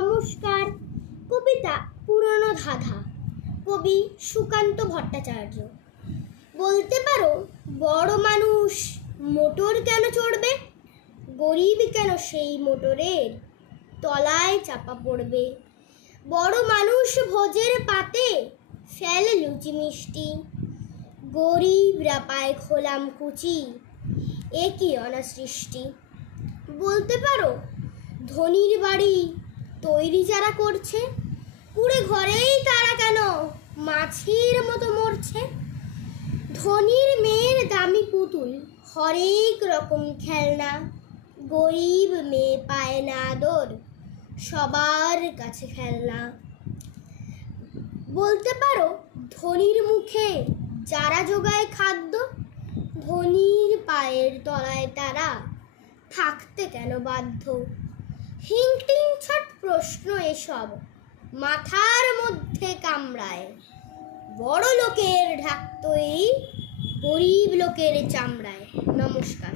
নমস্কার। কবিতা পুরনো ধাঁধা, কবি সুকান্ত ভট্টাচার্য। বলতে পারো বড় মানুষ মোটর কেন চড়বে, গরিব কেন সেই মোটরের তলায় চাপা পড়বে। বড় মানুষ ভোজের পাতে ফেলে লুচি মিষ্টি, গরিবরা পায় খোলাম কুচি, এ কি অনাসৃষ্টি। বলতে পারো ধনীর বাড়ি তৈরি যারা করছে, কুড়ে ঘরেই তারা কেন মাছির মতো মরছে। ধনীর মেয়ের দামি পুতুল, হরেক রকম খেলনা, গরিব মেয়ে পায় না আদর, সবার কাছে খেলনা। বলতে পারো ধনীর মুখে যারা জোগায় খাদ্য, ধনীর পায়ের তলায় তারা থাকতে কেন বাধ্য। হিংটিং ছট প্রশ্ন এসব মাথার মধ্যে কামড়ায়, বড় লোকের ঢাক তৈরি গরিব লোকের চামড়ায়। নমস্কার।